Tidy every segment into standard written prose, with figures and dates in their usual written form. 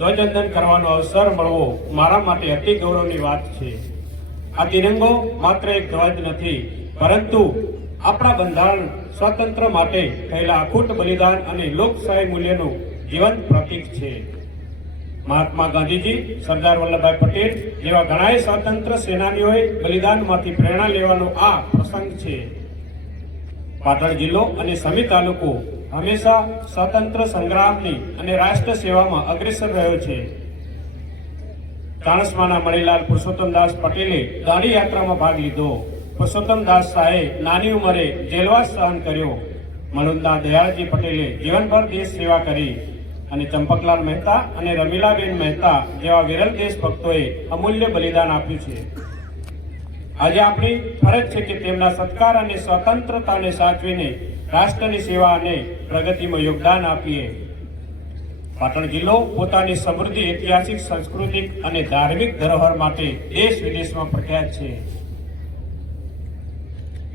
ધ્વજવંદન કરવાનો અવસર મળવો મારા માટે અતિ ગૌરવની વાત છે। આ તિરંગો માત્ર એક ધ્વજ નથી, પરંતુ આપણા બંધારણ સ્વાતંત્ર્ય માટે થયેલા અખૂટ બલિદાન અને લોકશાહી મૂલ્યનું જીવંત પ્રતીક છે। મહાત્મા ગાંધીજી, સરદાર વલ્લભભાઈ પટેલ જેવા ઘણા સ્વાતંત્ર્ય સેનાનીઓએ બલિદાનમાંથી પ્રેરણા લેવાનો આ પ્રસંગ છે। પાટણ જિલ્લો અને સમી તાલુકો હંમેશા સ્વાતંત્ર્ય સંગ્રામની અને રાષ્ટ્ર સેવામાં અગ્રેસર રહ્યો છે। ચાણસ્માના મણિલાલ પુરુષોત્તમદાસ પટેલે દાંડી યાત્રામાં ભાગ લીધો। પુરુષોત્તમદાસ શાહે નાની ઉંમરે જેલવાસ સહન કર્યો। મનુદના દયાળજી પટેલે જીવનભર દેશ સેવા કરી અને ચંપકલાલ મહેતા અને રમીલાબેન મહેતા જેવા વિરલ દેશભક્તોએ અમૂલ્ય બલિદાન આપ્યું છે। આજે આપણી ફરજ છે કે તેમના સત્કાર અને સ્વતંત્રતાને સાચવીને રાષ્ટ્રની સેવા અને પ્રગતિમાં યોગદાન આપીએ। પાટણ જિલ્લો પોતાની સમૃદ્ધ ઐતિહાસિક, સાંસ્કૃતિક અને ધાર્મિક ધરોહર માટે દેશ વિદેશમાં પ્રખ્યાત છે।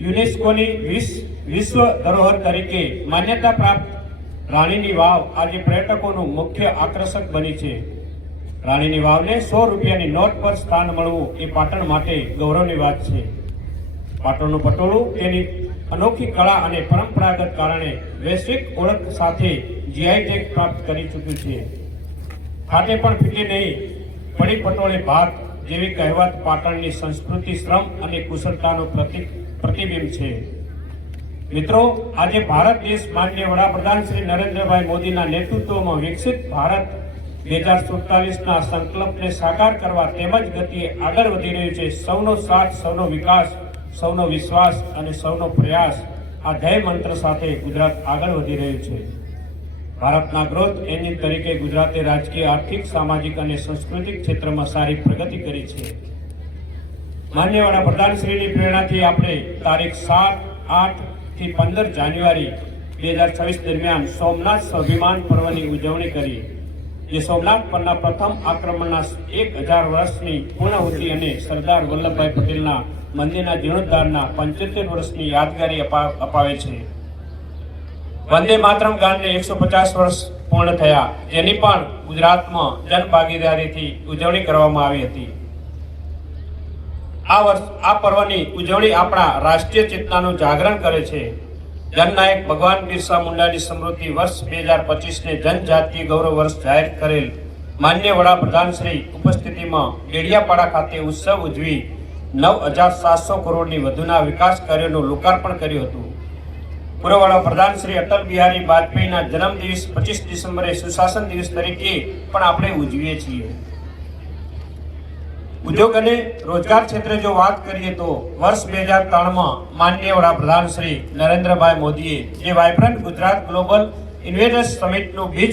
યુનેસ્કોની વિશ્વ ધરોહર તરીકે માન્યતા પ્રાપ્ત રાણીની વાવ આજે પર્યટકોનું મુખ્ય આકર્ષક બની છે। રાણીની વાવને 100 રૂપિયાની નોટ પર સ્થાન મળવું એ પાટણ માટે ગૌરવની વાત છે। પાટણનું પટોળું તેની અનોખી કળા અને પરંપરાગત કારણે વૈશ્વિક ઓળખ સાથે જીઆઈ ટેગ પ્રાપ્ત કરી ચૂક્યું છે। ફાટે પણ ફીટે નહીં, પડી પટોળે ભાત જેવી કહેવત પાટણની સંસ્કૃતિ, શ્રમ અને કુશળતાનું પ્રતિબિંબ છે। મિત્રો, આજે ભારત દેશ માનનીય વડાપ્રધાન શ્રી નરેન્દ્રભાઈ મોદીના નેતૃત્વમાં વિકસિત ભારત 2047ના સંકલ્પને સાકાર કરવા તેમજ ગતિએ આગળ વધી રહ્યું છે। સૌનો સાથ, સૌનો વિકાસ, સૌનો વિશ્વાસ અને સૌનો પ્રયાસ, આ ધ્યેય મંત્ર સાથે ગુજરાત આગળ વધી રહ્યું છે। ભારતના ગ્રોથ એન્જિન તરીકે ગુજરાતે રાજકીય, આર્થિક, સામાજિક અને સાંસ્કૃતિક ક્ષેત્રમાં સારી પ્રગતિ કરી છે। માનનીય વડાપ્રધાનશ્રીની પ્રેરણાથી આપણે તારીખ 7, 8 થી 15 જાન્યુઆરી 2026 દરમિયાન સોમનાથ સ્વાભિમાન પર્વની ઉજવણી કરી, જે સોમનાથ પરના પ્રથમ આક્રમણના 1000 વર્ષની પૂર્ણાહુતિ અને સરદાર વલ્લભભાઈ પટેલના મંદિરના જીર્ણોદ્ધારના 75 વર્ષની યાદગારી અપાવે છે। વંદે માતરમ ગાનને 150 વર્ષ પૂર્ણ થયા, જેની પણ ગુજરાતમાં જનભાગીદારીથી ઉજવણી કરવામાં આવી હતી। આ પર્વની ઉજવણી આપણા રાષ્ટ્રીય ચેતનાનું જાગરણ કરે છે। જનનાયક ભગવાન બિરસા મુંડાની સ્મૃતિ વર્ષ 2025ને જનજાતીય ગૌરવ વર્ષ જાહેર કરેલ માન્ય વડાપ્રધાન શ્રી ઉપસ્થિતિમાં ડેડિયાપાડા ખાતે ઉત્સવ ઉજવી 9700 કરોડની વધુના વિકાસ કાર્યોનું લોકાર્પણ કર્યું હતું। પૂર્વ વડાપ્રધાન શ્રી અટલ બિહારી વાજપેયીના જન્મદિવસ 25 ડિસેમ્બરે સુશાસન દિવસ તરીકે પણ આપણે ઉજવીએ છીએ। ઉદ્યોગ અને રોજગાર ક્ષેત્રે જો વાત કરીએ તો વર્ષ 2003માં માનનીય વડાપ્રધાન શ્રી નરેન્દ્રભાઈ મોદીએ જે વાઇબ્રન્ટ ગુજરાત ગ્લોબલ ઇન્વેસ્ટર્સ સમિટનું બીજ